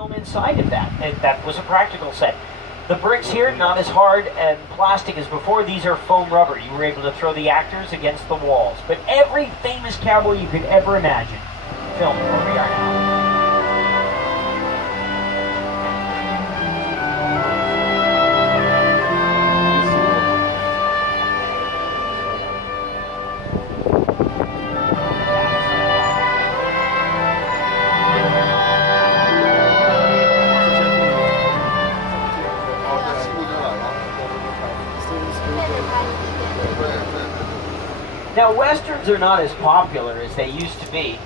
film inside of that. And that was a practical set. The bricks here, not as hard and plastic as before. These are foam rubber. You were able to throw the actors against the walls. But every famous cowboy you could ever imagine filmed where we are now. Now, Westerns are not as popular as they used to be.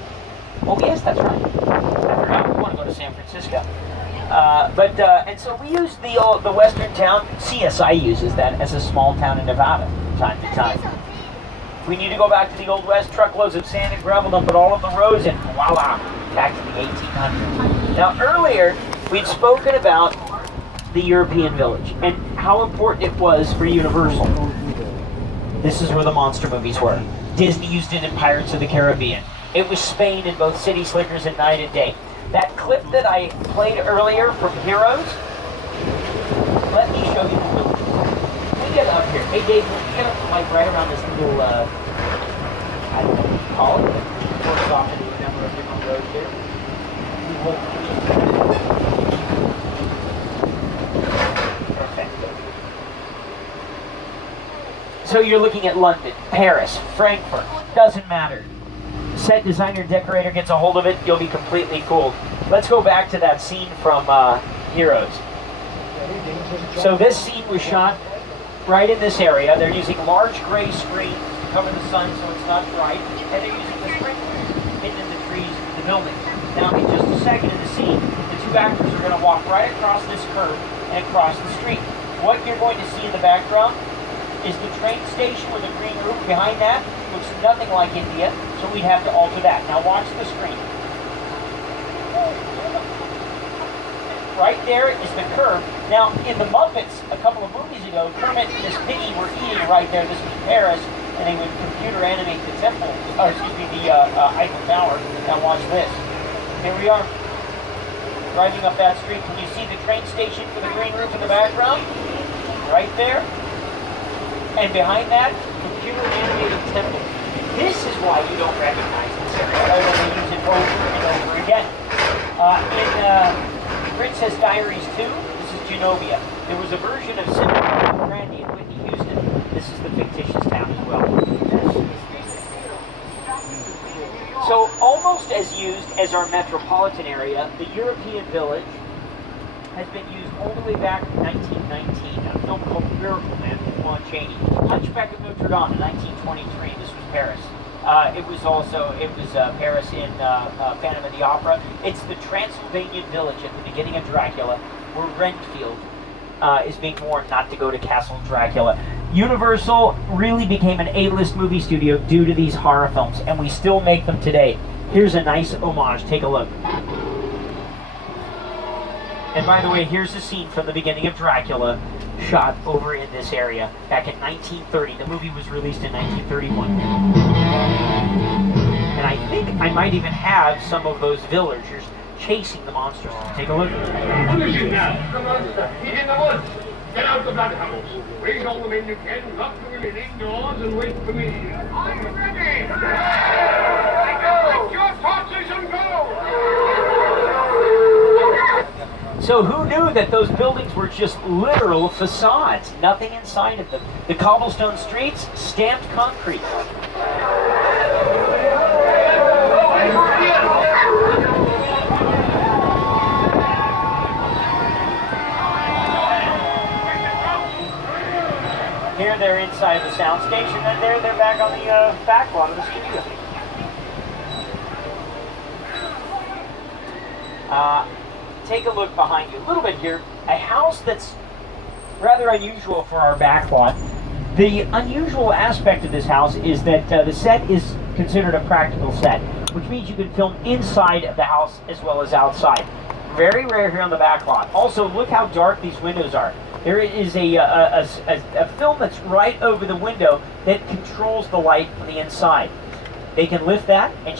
Oh, yes, that's right. I forgot we want to go to San Francisco. And so we use the Western town. CSI uses that as a small town in Nevada from time to time. If we need to go back to the Old West, truckloads of sand and gravel, they'll put all of the roads in. Voila, back to the 1800s. Now, earlier, we'd spoken about the European village and how important it was for Universal. This is where the monster movies were. Disney used it in Pirates of the Caribbean. It was Spain in both City Slickers and Night and Day. That clip that I played earlier from Heroes, let me show you the village. We get up here. Hey Dave, we get up like right around this little, I don't know what you call it, but works off into a number of different roads here. Perfect. So you're looking at London, Paris, Frankfurt, doesn't matter. Set designer, decorator gets a hold of it, you'll be completely fooled. Let's go back to that scene from Heroes. So this scene was shot right in this area. They're using large gray screens to cover the sun so it's not bright, and they're using the sprinklers hidden in the trees in the building. Now, in just a second in the scene, the two actors are going to walk right across this curb and across the street. What you're going to see in the background is the train station with a green roof. Behind that looks nothing like India, so we'd have to alter that. Now watch the screen. Right there is the curb. Now in the Muppets, a couple of movies ago, Kermit and Miss Piggy were eating right there. This was Paris, and they would computer animate the temple, or excuse me, the Eiffel Tower. Now watch this. Here we are, driving up that street. Can you see the train station with a green roof in the background? Right there. And behind that, computer-animated temples. This is why you don't recognize this area, other than they use it over and over again. In Princess Diaries 2, this is Genovia. There was a version of Cinderella and Brandy in Whitney, Houston. This is the fictitious town as well. So, almost as used as our metropolitan area, the European village has been used all the way back to 1919, a film called Miracle Man with Lon Chaney. Hunchback of Notre Dame in 1923, this was Paris. It was Paris in Phantom of the Opera. It's the Transylvanian village at the beginning of Dracula, where Renfield is being warned not to go to Castle Dracula. Universal really became an A-list movie studio due to these horror films, and we still make them today. Here's a nice homage, take a look. And by the way, here's a scene from the beginning of Dracula, shot over in this area back in 1930. The movie was released in 1931. And I think I might even have some of those villagers chasing the monsters. Take a look. What is it now? The monster. He's in the woods. Get out of that house. Raise all the men you can, lock the women indoors, and wait for me. I'm ready. I go. Let your torches and go. So who knew that those buildings were just literal facades, nothing inside of them? The cobblestone streets, stamped concrete. Here they're inside the soundstation, and there they're back on the back lot of the studio. Take a look behind you a little bit here. A house that's rather unusual for our back lot. The unusual aspect of this house is that the set is considered a practical set, which means you can film inside of the house as well as outside. Very rare here on the back lot. Also, look how dark these windows are. There is a film that's right over the window that controls the light on the inside. They can lift that and